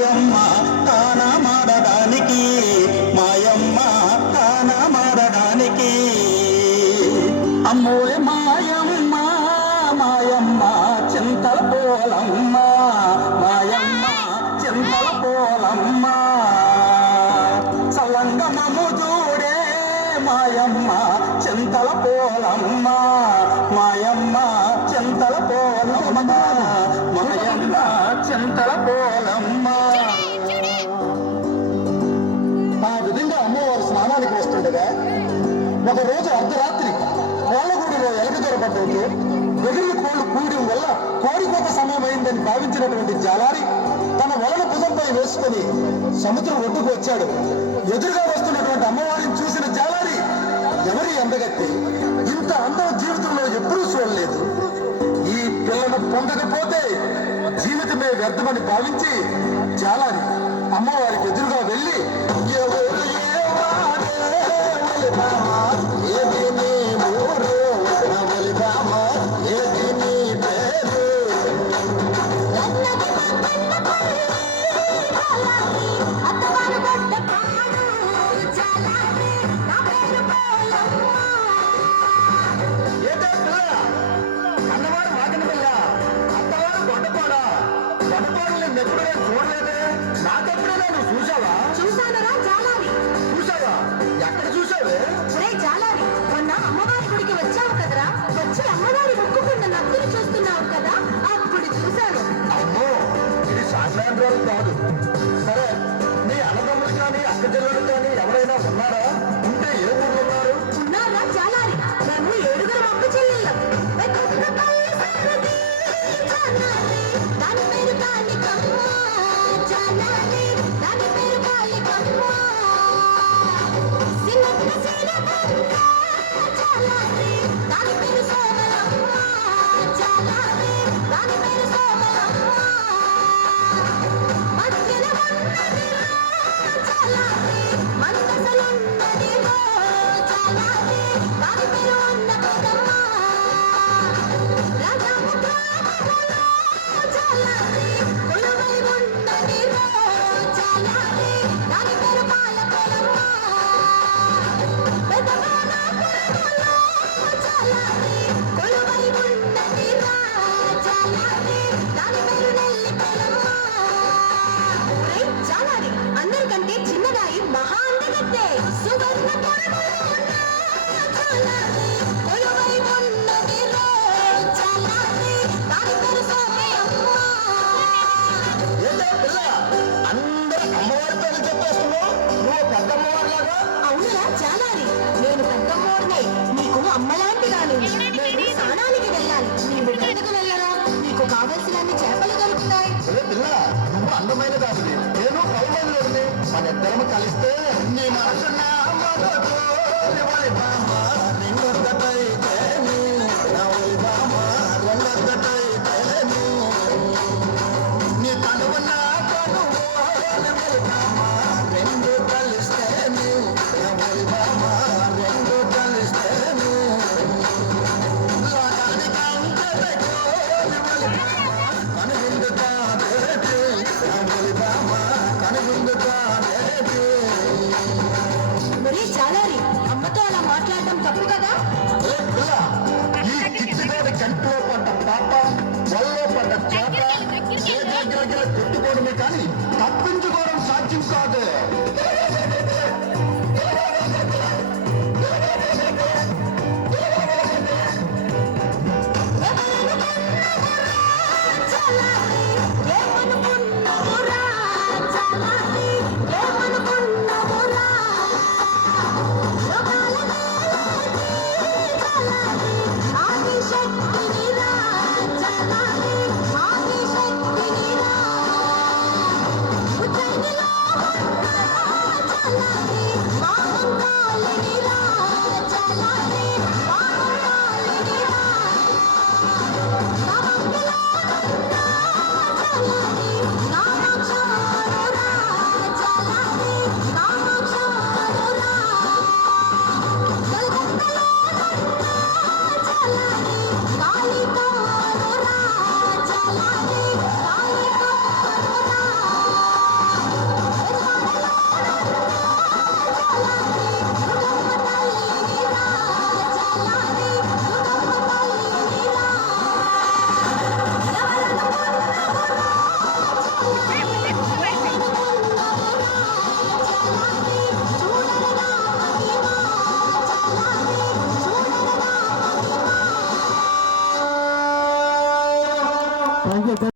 మాయమ్మ తాన మారడానికి మాయమ్మ తాన మారడానికి అమ్మోయ్ మాయమ్మ మాయమ్మ చింతల పోలమ్మ మాయమ్మ చింతల పోలమ్మ సలంగమము చూడే మాయమ్మ చింతల పోలమ్మ మాయమ్మ చింతల పోలమ్మ మాయమ్మ చింతల పోలమ్మ. ఆ విధంగా అమ్మవారు స్నానానికి వస్తుండగా ఒకరోజు అర్ధరాత్రి కోళ్ళగూడిలో ఎలక దొరపడ్డవుతూ వెగిలి కోళ్లు కూడడం వల్ల కోడికోత సమయం అయిందని భావించినటువంటి జాలారి తన వలన భుజంపై వేసుకుని సముద్రం ఒడ్డుకు వచ్చాడు. ఎదురుగా వస్తున్నటువంటి అమ్మవారిని చూసిన జాలారి ఎవరి అందగత్తి ఇంత అందం జీవితంలో ఎప్పుడూ చూడలేదు, ఈ పిల్లను పొందకపోతే జీవితమే వ్యర్థమని భావించి జాలారి అమ్మవారికి ఎదురుగా వెళ్ళి కాదు. సరే, మీ అన్నదమ్ములు కానీ అక్క చెల్లెలు కానీ ఎవరైనా ఉన్నారా? ఉంటే ఏ ఊర్లో ఉన్నారు? ఉన్నారా జాలారి? మేము 7 అక్క చెల్లెళ్ళం. దాని పేరు కాళికమ్మ జాలారి, దాని పేరు కాళికమ్మ. సినక్క సినక్క జాలారి, దాని పేరు సోమలమ్మ జాలారి, దాని పేరు సోమలమ్మ. అందరికంటే చిన్నదాయి మహా అందగత్తే సువర్ణ అవునరా చాలారి, నేను పెద్దమ్మవారినే, నీకు అమ్మలాంటి దాని. నేను స్నానానికి వెళ్ళాలి, నీవు ఎక్కడికి వెళ్ళరా? నీకు కావలసినన్ని చేపలు దొరుకుతాయి. నువ్వు అందమైన దానివి, నేను పౌరులని, మన ఇద్దరం కలిస్తే నీ మనసు నీ తనువు నా తనువు రెండు కలిస్తే రెండు కలిస్తే మరి చాలారి, అమ్మతో అలా మాట్లాడటం తప్పు కదా? ఈ కిచ్చిగాడి కంటిలో పడ్డ పాప, వల్లో పడ్డ చేప కొట్టుకోవడమే కానీ తప్పించుకోవడం సాధ్యం కాదు.